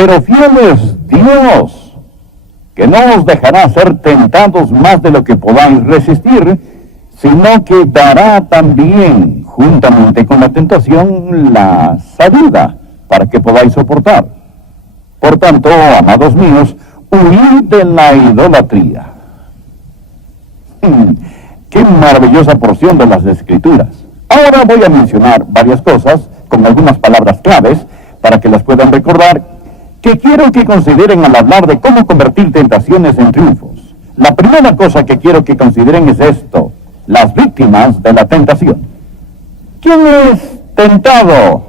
Pero fiel es Dios, que no os dejará ser tentados más de lo que podáis resistir, sino que dará también, juntamente con la tentación, la salida, para que podáis soportar. Por tanto, amados míos, huid de la idolatría. ¡Qué maravillosa porción de las Escrituras! Ahora voy a mencionar varias cosas, con algunas palabras claves, para que las puedan recordar, que quiero que consideren al hablar de cómo convertir tentaciones en triunfos. La primera cosa que quiero que consideren es esto: las víctimas de la tentación. ¿Quién es tentado?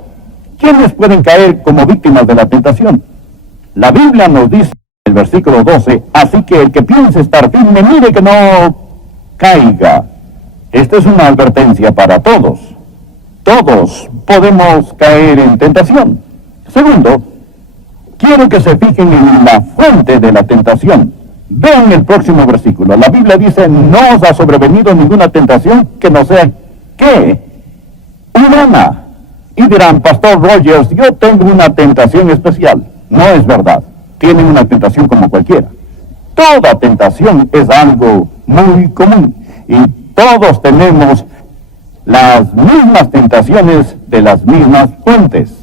¿Quiénes pueden caer como víctimas de la tentación? La Biblia nos dice en el versículo 12, así que el que piense estar firme, mire que no caiga. Esta es una advertencia para todos. Todos podemos caer en tentación. Segundo, quiero que se fijen en la fuente de la tentación. Vean el próximo versículo. La Biblia dice, no os ha sobrevenido ninguna tentación que no sea, ¿qué? Humana. Y dirán, Pastor Rogers, yo tengo una tentación especial. No es verdad. Tienen una tentación como cualquiera. Toda tentación es algo muy común. Y todos tenemos las mismas tentaciones de las mismas fuentes.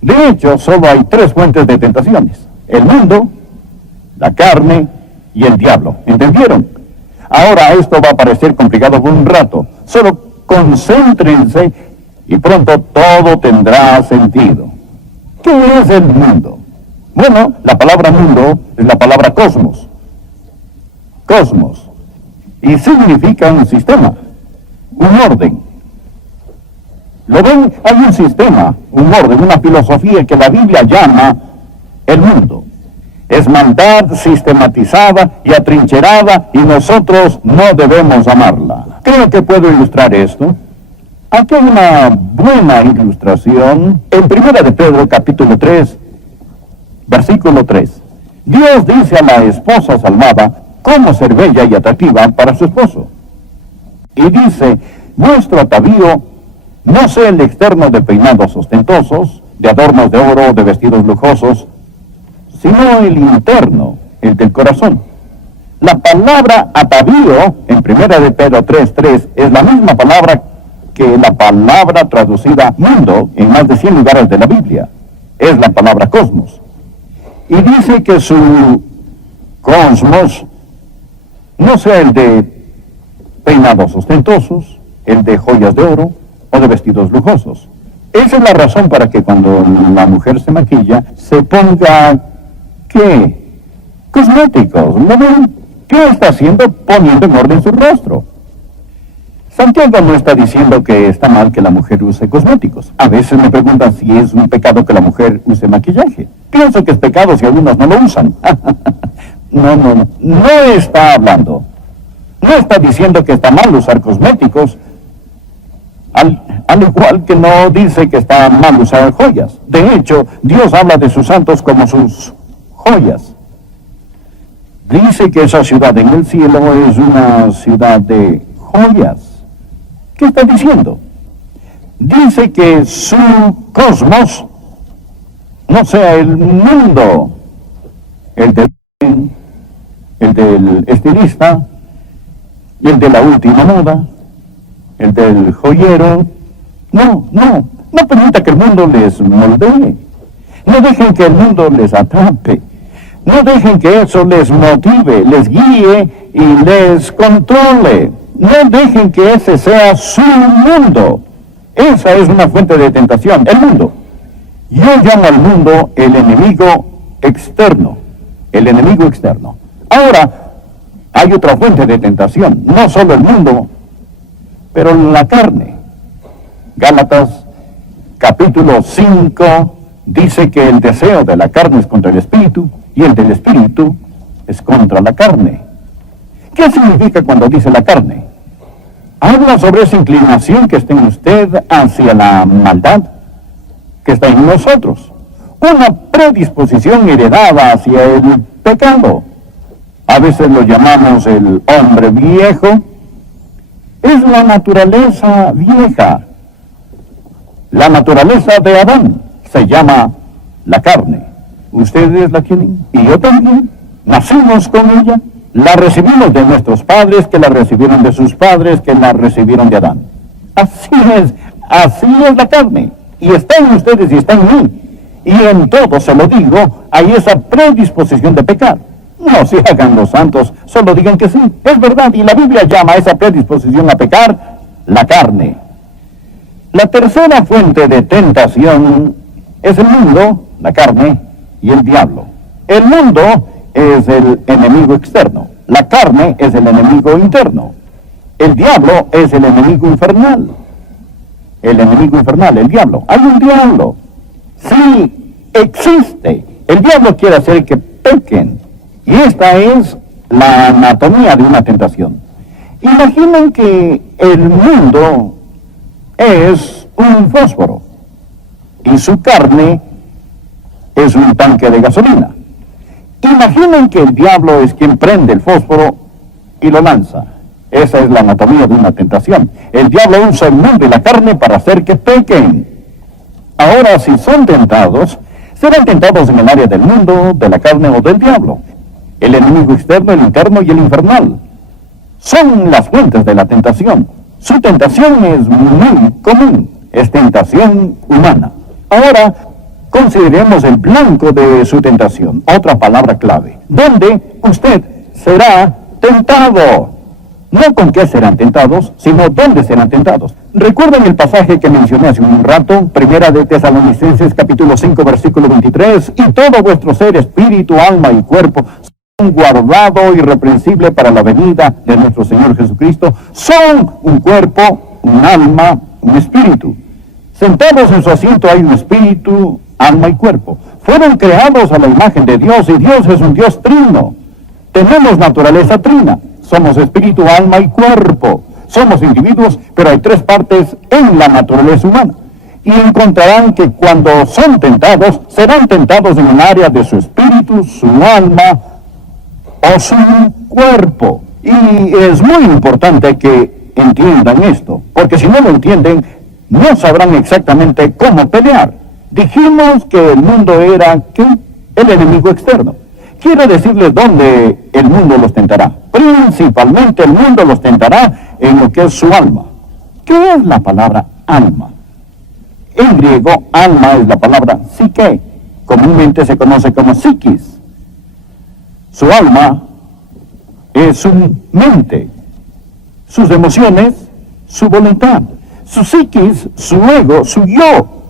De hecho, solo hay 3 fuentes de tentaciones: el mundo, la carne y el diablo. ¿Entendieron? Ahora esto va a parecer complicado por un rato. Solo concéntrense y pronto todo tendrá sentido. ¿Qué es el mundo? Bueno, la palabra mundo es la palabra cosmos. Cosmos. Y significa un sistema, un orden. ¿Lo ven? Hay un sistema, un orden, una filosofía que la Biblia llama el mundo. Es maldad sistematizada y atrincherada, y nosotros no debemos amarla. Creo que puedo ilustrar esto. Aquí hay una buena ilustración en 1 de Pedro capítulo 3, versículo 3. Dios dice a la esposa salvada cómo ser bella y atractiva para su esposo. Y dice, vuestro atavío no sea el externo de peinados ostentosos, de adornos de oro, de vestidos lujosos, sino el interno, el del corazón. La palabra atavío, en 1 de Pedro 3:3, es la misma palabra que la palabra traducida mundo en más de 100 lugares de la Biblia. Es la palabra cosmos. Y dice que su cosmos no sea el de peinados ostentosos, el de joyas de oro o de vestidos lujosos. Esa es la razón para que cuando la mujer se maquilla, se ponga, ¿qué? Cosméticos. ¿No ven? ¿Qué está haciendo? Poniendo en orden su rostro. Santiago no está diciendo que está mal que la mujer use cosméticos. A veces me preguntan si es un pecado que la mujer use maquillaje. Pienso que es pecado si algunos no lo usan. No está hablando. No está diciendo que está mal usar cosméticos, al igual que no dice que está mal usar joyas. De hecho, Dios habla de sus santos como sus joyas. Dice que esa ciudad en el cielo es una ciudad de joyas. ¿Qué está diciendo? Dice que su cosmos no sea el mundo, el del estilista, y el de la última moda, el del joyero. No permita que el mundo les moldee. No dejen que el mundo les atrape. No dejen que eso les motive, les guíe y les controle. No dejen que ese sea su mundo. Esa es una fuente de tentación, el mundo. Yo llamo al mundo el enemigo externo. El enemigo externo. Ahora, hay otra fuente de tentación, no solo el mundo, pero la carne. Gálatas capítulo 5 dice que el deseo de la carne es contra el espíritu y el del espíritu es contra la carne. ¿Qué significa cuando dice la carne? Habla sobre esa inclinación que está en usted hacia la maldad que está en nosotros. Una predisposición heredada hacia el pecado. A veces lo llamamos el hombre viejo. Es la naturaleza vieja. La naturaleza de Adán se llama la carne. Ustedes la tienen y yo también. Nacimos con ella. La recibimos de nuestros padres, que la recibieron de sus padres, que la recibieron de Adán. Así es la carne. Y está en ustedes y está en mí. Y en todo, se lo digo, hay esa predisposición de pecar. No se hagan los santos, solo digan que sí, es verdad. Y la Biblia llama a esa predisposición a pecar la carne. La tercera fuente de tentación es el mundo, la carne y el diablo. El mundo es el enemigo externo. La carne es el enemigo interno. El diablo es el enemigo infernal. El enemigo infernal, el diablo. Hay un diablo. Sí, existe. El diablo quiere hacer que pequen. Y esta es la anatomía de una tentación. Imaginen que el mundo es un fósforo y su carne es un tanque de gasolina. Imaginen que el diablo es quien prende el fósforo y lo lanza. Esa es la anatomía de una tentación. El diablo usa el mundo y la carne para hacer que pequen. Ahora, si son tentados, serán tentados en el área del mundo, de la carne o del diablo. El enemigo externo, el interno y el infernal son las fuentes de la tentación. Su tentación es muy común, es tentación humana. Ahora, consideremos el blanco de su tentación, otra palabra clave, donde usted será tentado. No con qué serán tentados, sino dónde serán tentados. Recuerden el pasaje que mencioné hace un rato, Primera de Tesalonicenses capítulo 5 versículo 23, y todo vuestro ser, espíritu, alma y cuerpo, son guardado irreprensible para la venida de nuestro Señor Jesucristo. Son un cuerpo, un alma, un espíritu. Sentados en su asiento hay un espíritu, alma y cuerpo. Fueron creados a la imagen de Dios y Dios es un Dios trino. Tenemos naturaleza trina. Somos espíritu, alma y cuerpo. Somos individuos, pero hay tres partes en la naturaleza humana. Y encontrarán que cuando son tentados, serán tentados en un área de su espíritu, su alma o su cuerpo. Y es muy importante que entiendan esto, porque si no lo entienden, no sabrán exactamente cómo pelear. Dijimos que el mundo era, ¿qué? El enemigo externo. Quiero decirles dónde el mundo los tentará. Principalmente el mundo los tentará en lo que es su alma. ¿Qué es la palabra alma? En griego, alma es la palabra psique. Comúnmente se conoce como psiquis. Su alma es su mente, sus emociones, su voluntad, su psiquis, su ego, su yo.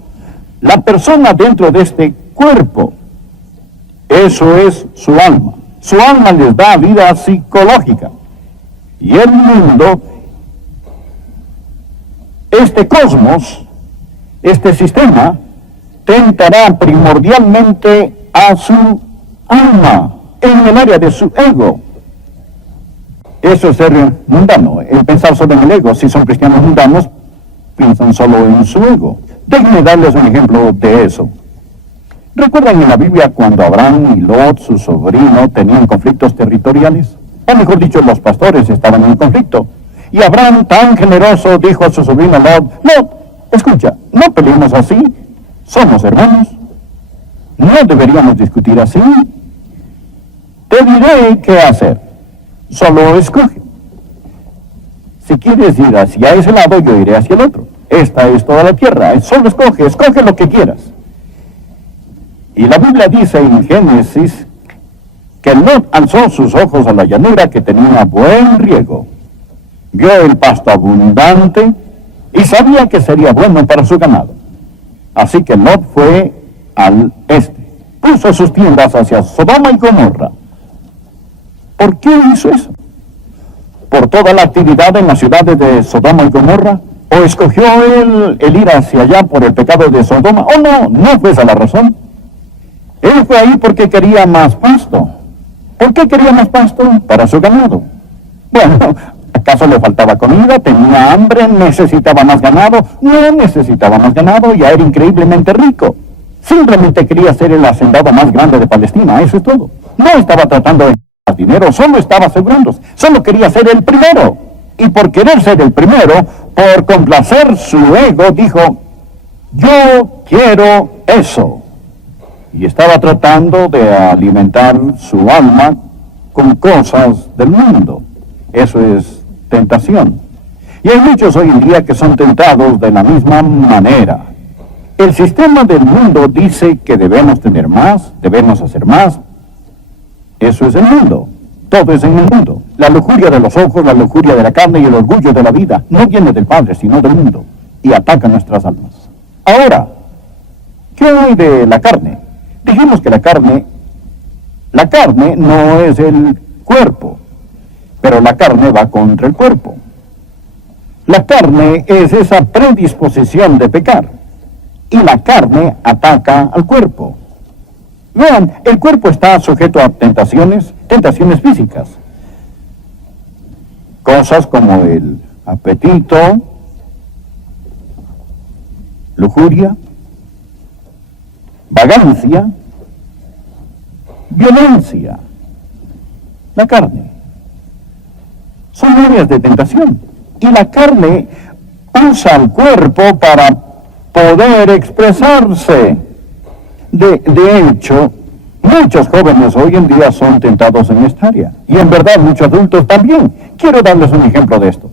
La persona dentro de este cuerpo. Eso es su alma. Su alma les da vida psicológica. Y el mundo, este cosmos, este sistema, tentará primordialmente a su alma, en el área de su ego. Eso es ser mundano, el pensar solo en el ego. Si son cristianos mundanos, piensan solo en su ego. Déjenme darles un ejemplo de eso. ¿Recuerdan en la Biblia cuando Abraham y Lot, su sobrino, tenían conflictos territoriales? O mejor dicho, los pastores estaban en conflicto. Y Abraham, tan generoso, dijo a su sobrino Lot, Lot, escucha, no peleemos así, somos hermanos. No deberíamos discutir así. Te diré qué hacer. Solo escoge. Si quieres ir hacia ese lado, yo iré hacia el otro. Esta es toda la tierra. Solo escoge lo que quieras. Y la Biblia dice en Génesis que Lot alzó sus ojos a la llanura que tenía buen riego. Vio el pasto abundante y sabía que sería bueno para su ganado. Así que Lot fue al este. Puso sus tiendas hacia Sodoma y Gomorra. ¿Por qué hizo eso? ¿Por toda la actividad en las ciudades de Sodoma y Gomorra? ¿O escogió él el ir hacia allá por el pecado de Sodoma? ¿O no fue esa la razón? Él fue ahí porque quería más pasto. ¿Por qué quería más pasto? Para su ganado. Bueno, ¿acaso le faltaba comida? ¿Tenía hambre? ¿Necesitaba más ganado? No necesitaba más ganado, ya era increíblemente rico. Simplemente quería ser el hacendado más grande de Palestina, eso es todo. No estaba tratando de ganar dinero, solo estaba asegurándose. Solo quería ser el primero. Y por querer ser el primero, por complacer su ego, dijo, yo quiero eso. y estaba tratando de alimentar su alma con cosas del mundo. Eso es tentación. Y hay muchos hoy en día que son tentados de la misma manera. El sistema del mundo dice que debemos tener más, debemos hacer más. Eso es el mundo. Todo es en el mundo. La lujuria de los ojos, la lujuria de la carne y el orgullo de la vida no viene del Padre, sino del mundo, y ataca nuestras almas. Ahora, ¿qué hay de la carne? Dijimos que la carne no es el cuerpo, pero la carne va contra el cuerpo. La carne es esa predisposición de pecar, y la carne ataca al cuerpo. Vean, el cuerpo está sujeto a tentaciones físicas. Cosas como el apetito, lujuria, vagancia, violencia. La carne. Son áreas de tentación. Y la carne usa el cuerpo para poder expresarse. De hecho, muchos jóvenes hoy en día son tentados en esta área. Y en verdad muchos adultos también. Quiero darles un ejemplo de esto.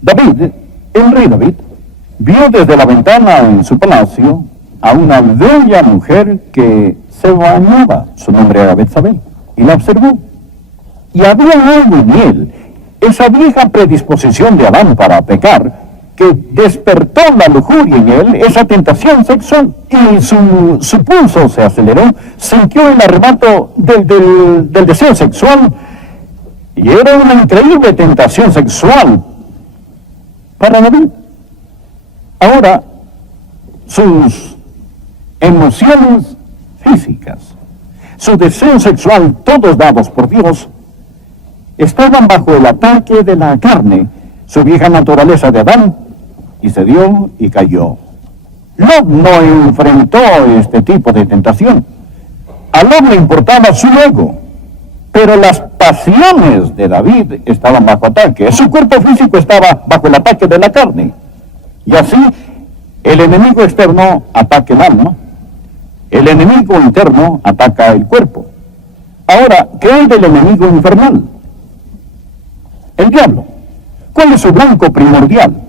David, el rey David, vio desde la ventana en su palacio a una bella mujer que se bañaba. Su nombre era Betsabé. Y la observó. Y había algo en él, esa vieja predisposición de Adán para pecar, que despertó la lujuria en él, esa tentación sexual, y su pulso se aceleró, sintió el arrebato del deseo sexual, y era una increíble tentación sexual para David. Ahora, sus emociones físicas, su deseo sexual, todos dados por Dios, estaban bajo el ataque de la carne, su vieja naturaleza de Adán, y se dio y cayó. Lot no enfrentó este tipo de tentación. A Lot le importaba su ego, pero las pasiones de David estaban bajo ataque. Su cuerpo físico estaba bajo el ataque de la carne. Y así, el enemigo externo ataca el alma, el enemigo interno ataca el cuerpo. Ahora, ¿qué hay del enemigo infernal? El diablo. ¿Cuál es su blanco primordial?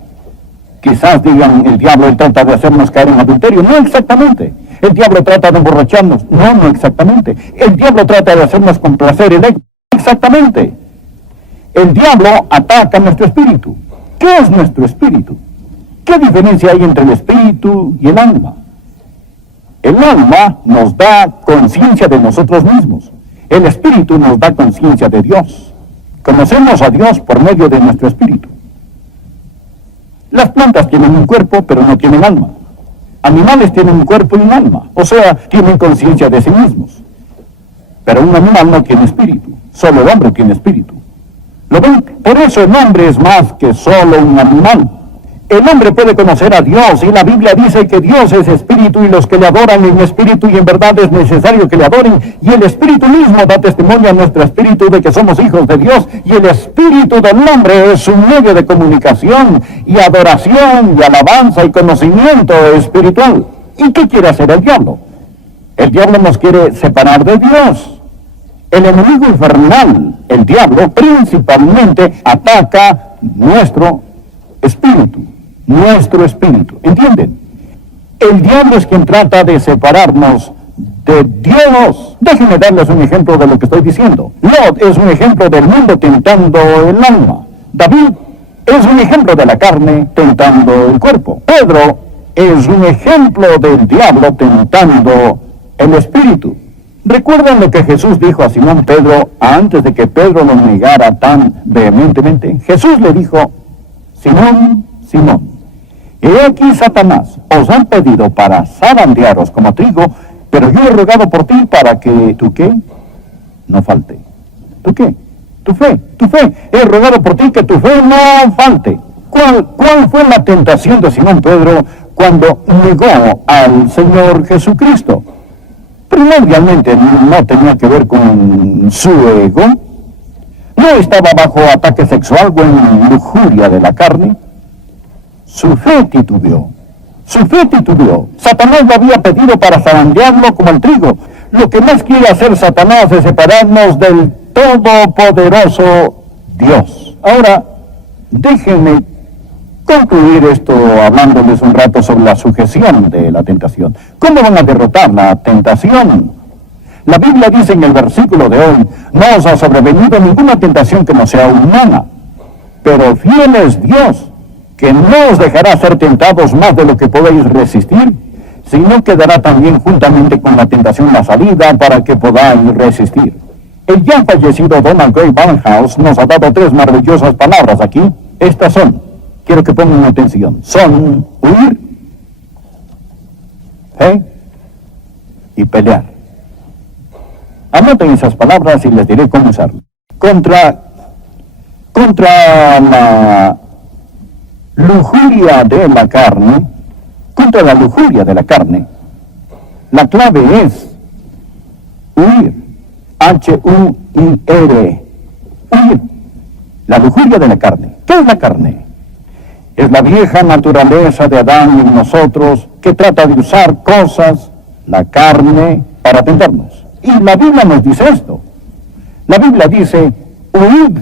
Quizás digan, el diablo él trata de hacernos caer en adulterio. No exactamente. El diablo trata de emborracharnos. No exactamente. El diablo trata de hacernos complacer el ego. Exactamente. El diablo ataca nuestro espíritu. ¿Qué es nuestro espíritu? ¿Qué diferencia hay entre el espíritu y el alma? El alma nos da conciencia de nosotros mismos. El espíritu nos da conciencia de Dios. Conocemos a Dios por medio de nuestro espíritu. Las plantas tienen un cuerpo, pero no tienen alma. Animales tienen un cuerpo y un alma, o sea, tienen conciencia de sí mismos. Pero un animal no tiene espíritu, solo el hombre tiene espíritu. ¿Lo ven? Por eso el hombre es más que solo un animal. El hombre puede conocer a Dios, y la Biblia dice que Dios es espíritu, y los que le adoran en espíritu y en verdad es necesario que le adoren, y el espíritu mismo da testimonio a nuestro espíritu de que somos hijos de Dios, y el espíritu del hombre es un medio de comunicación y adoración y alabanza y conocimiento espiritual. ¿Y qué quiere hacer el diablo? El diablo nos quiere separar de Dios. El enemigo infernal, el diablo, principalmente ataca nuestro espíritu. ¿Entienden? El diablo es quien trata de separarnos de Dios. Déjenme darles un ejemplo de lo que estoy diciendo. Lot es un ejemplo del mundo tentando el alma. David es un ejemplo de la carne tentando el cuerpo. Pedro es un ejemplo del diablo tentando el espíritu. ¿Recuerdan lo que Jesús dijo a Simón Pedro antes de que Pedro lo negara tan vehementemente? Jesús le dijo: Simón, Simón, he aquí Satanás os han pedido para zarandearos como trigo, pero yo he rogado por ti para que tu ¿qué? No falte. ¿Tu qué? Tu fe. He rogado por ti que tu fe no falte. ¿Cuál fue la tentación de Simón Pedro cuando negó al Señor Jesucristo? Primordialmente no tenía que ver con su ego. No estaba bajo ataque sexual o en lujuria de la carne. Su fe titubeó. Su fe titubeó. Satanás lo había pedido para zarandearlo como el trigo. Lo que más quiere hacer Satanás es separarnos del todopoderoso Dios. Ahora, déjenme concluir esto hablándoles un rato sobre la sujeción de la tentación. ¿Cómo van a derrotar la tentación? La Biblia dice en el versículo de hoy, no os ha sobrevenido ninguna tentación que no sea humana, pero fiel es Dios, que no os dejará ser tentados más de lo que podéis resistir, sino que dará también juntamente con la tentación la salida para que podáis resistir. El ya fallecido Donald Grey Barnhouse nos ha dado 3 maravillosas palabras aquí. Estas son, quiero que pongan atención, son huir, fe y pelear. Anoten esas palabras y les diré cómo usarlas. Contra la lujuria de la carne, la clave es huir, H-U-I-R, huir, la lujuria de la carne. ¿Qué es la carne? Es la vieja naturaleza de Adán en nosotros que trata de usar cosas, la carne, para tentarnos. Y la Biblia nos dice esto. La Biblia dice, huid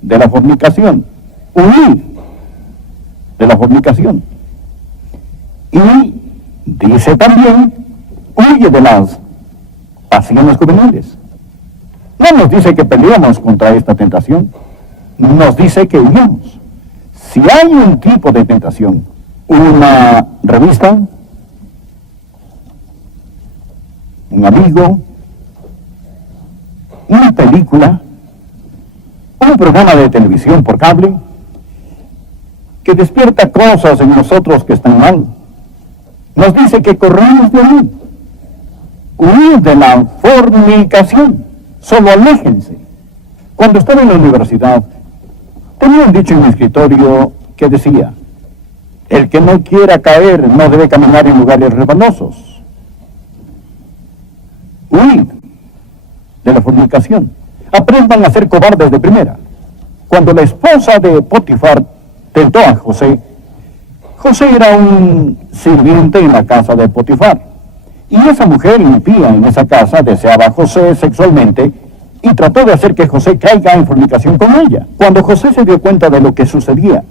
de la fornicación, huid de la fornicación. Y dice también, huye de las pasiones juveniles. No nos dice que peleemos contra esta tentación, nos dice que huyamos. Si hay un tipo de tentación, una revista, un amigo, una película, un programa de televisión por cable, que despierta cosas en nosotros que están mal, nos dice que corramos de ahí, huir de la fornicación, solo aléjense. Cuando estaba en la universidad, tenía un dicho en mi escritorio que decía, el que no quiera caer no debe caminar en lugares resbalosos. Huid de la fornicación. Aprendan a ser cobardes de primera. Cuando la esposa de Potifar tentó a José, José era un sirviente en la casa de Potifar. Y esa mujer impía en esa casa deseaba a José sexualmente y trató de hacer que José caiga en fornicación con ella. Cuando José se dio cuenta de lo que sucedía,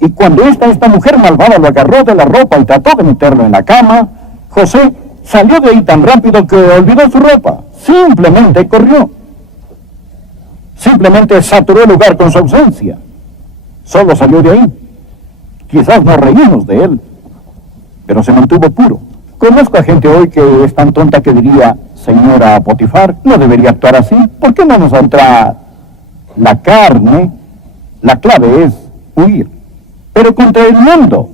y cuando esta mujer malvada lo agarró de la ropa y trató de meterlo en la cama, José salió de ahí tan rápido que olvidó su ropa. Simplemente corrió. Simplemente saturó el lugar con su ausencia. Solo salió de ahí. Quizás nos reímos de él, pero se mantuvo puro. Conozco a gente hoy que es tan tonta que diría, señora Potifar, no debería actuar así. ¿Por qué no nos entra la carne? La clave es huir, pero contra el mundo.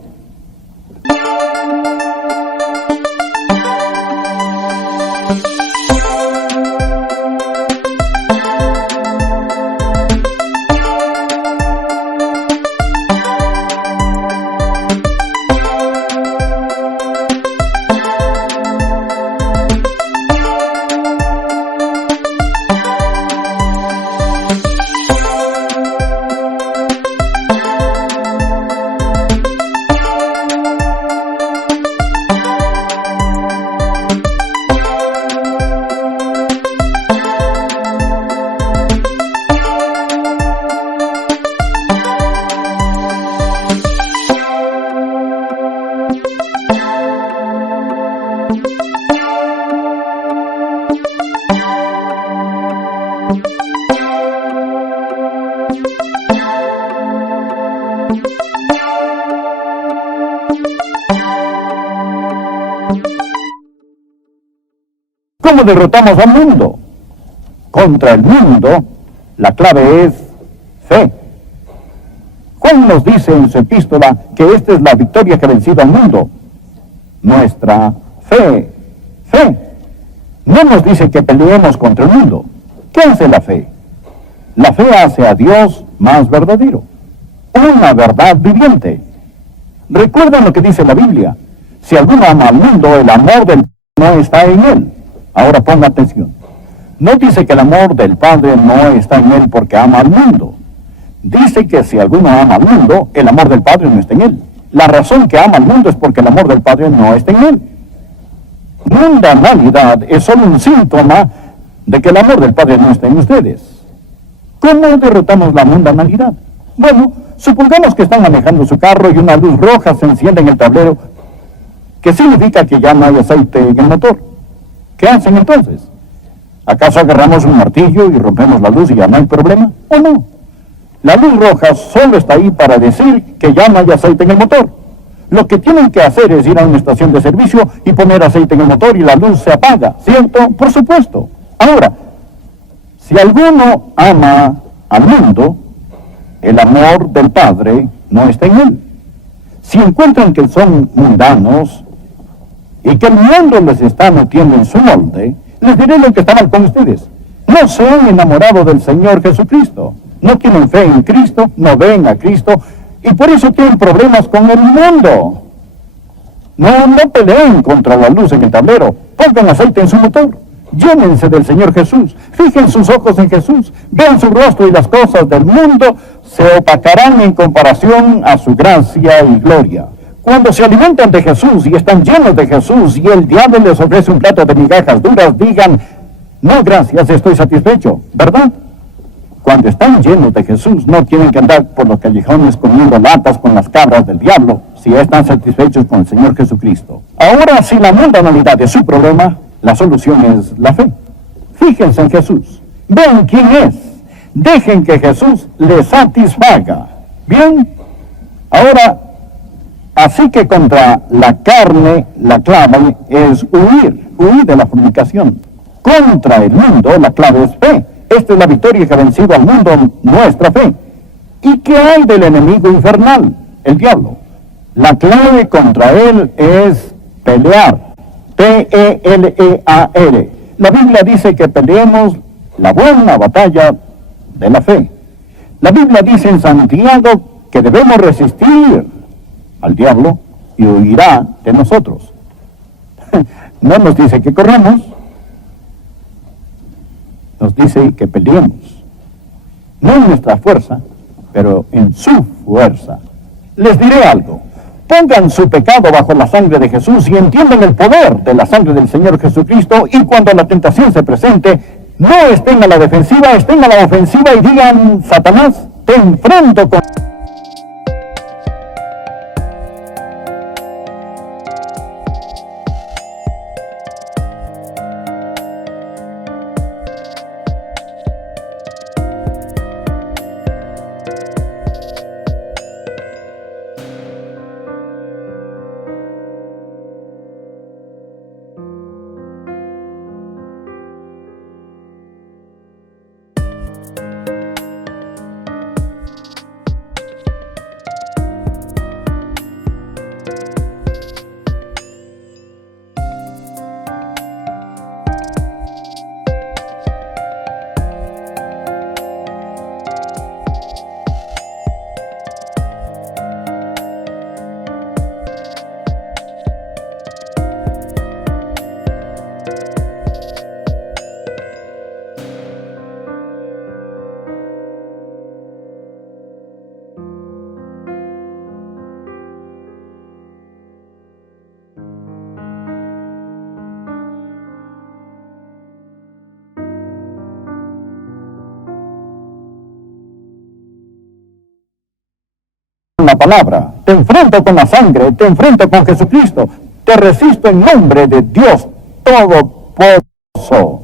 ¿Cómo derrotamos al mundo? Contra el mundo, la clave es fe. Juan nos dice en su epístola que esta es la victoria que ha vencido al mundo. Nuestra fe. Fe. No nos dice que peleemos contra el mundo. ¿Qué hace la fe? La fe hace a Dios más verdadero. Una verdad viviente. Recuerden lo que dice la Biblia. Si alguno ama al mundo, el amor del Padre no está en él. Ahora ponga atención. No dice que el amor del Padre no está en él porque ama al mundo. Dice que si alguno ama al mundo, el amor del Padre no está en él. la razón que ama al mundo es porque el amor del Padre no está en él. Mundanalidad es solo un síntoma de que el amor del Padre no está en ustedes. ¿Cómo derrotamos la mundanalidad? Bueno, supongamos que están manejando su carro y una luz roja se enciende en el tablero, que significa que ya no hay aceite en el motor. ¿Qué hacen entonces? ¿Acaso agarramos un martillo y rompemos la luz y ya no hay problema? ¿O no? La luz roja solo está ahí para decir que ya no hay aceite en el motor. Lo que tienen que hacer es ir a una estación de servicio y poner aceite en el motor y la luz se apaga, ¿cierto? Por supuesto. Ahora, si alguno ama al mundo, el amor del Padre no está en él. Si encuentran que son mundanos y que el mundo les está metiendo en su molde, les diré lo que está mal con ustedes. No se han enamorado del Señor Jesucristo. No tienen fe en Cristo, no ven a Cristo, y por eso tienen problemas con el mundo. No peleen contra la luz en el tablero. Pongan aceite en su motor. Llénense del Señor Jesús. Fijen sus ojos en Jesús. Vean su rostro y las cosas del mundo se opacarán en comparación a su gracia y gloria. Cuando se alimentan de Jesús y están llenos de Jesús y el diablo les ofrece un plato de migajas duras, digan, no, gracias, estoy satisfecho, ¿verdad? Cuando están llenos de Jesús, no tienen que andar por los callejones comiendo latas con las cabras del diablo, si están satisfechos con el Señor Jesucristo. Ahora, si la mundanalidad es su problema, la solución es la fe. Fíjense en Jesús. Vean quién es. Dejen que Jesús les satisfaga. ¿Bien? Ahora, así que contra la carne, la clave es huir de la fornicación. Contra el mundo, la clave es fe. Esta es la victoria que ha vencido al mundo, nuestra fe. ¿Y qué hay del enemigo infernal? El diablo. La clave contra él es pelear. P-E-L-E-A-R. La Biblia dice que peleemos la buena batalla de la fe. La Biblia dice en Santiago que debemos resistir al diablo y huirá de nosotros. No nos dice que corramos, nos dice que peleemos. No en nuestra fuerza, pero en su fuerza. Les diré algo. Pongan su pecado bajo la sangre de Jesús y entiendan el poder de la sangre del Señor Jesucristo, y cuando la tentación se presente, no estén a la defensiva, estén a la ofensiva y digan, Satanás, te enfrento con... la palabra, te enfrento con la sangre, te enfrento con Jesucristo, te resisto en nombre de Dios Todopoderoso.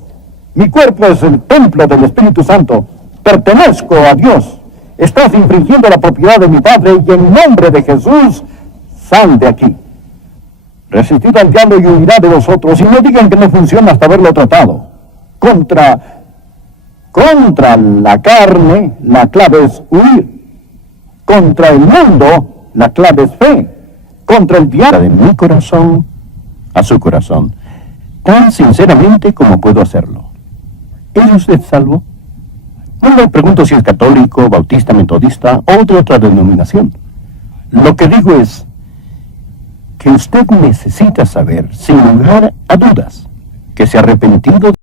Mi cuerpo es el templo del Espíritu Santo, pertenezco a Dios, estás infringiendo la propiedad de mi Padre y en nombre de Jesús, sal de aquí. Resistid al diablo y huirá de vosotros, y no digan que no funciona hasta haberlo tratado. Contra la carne, la clave es huir. Contra el mundo, la clave es fe. Contra el diablo, de mi corazón a su corazón, tan sinceramente como puedo hacerlo. ¿Es usted salvo? No le pregunto si es católico, bautista, metodista o de otra denominación. Lo que digo es que usted necesita saber, sin lugar a dudas, que se ha arrepentido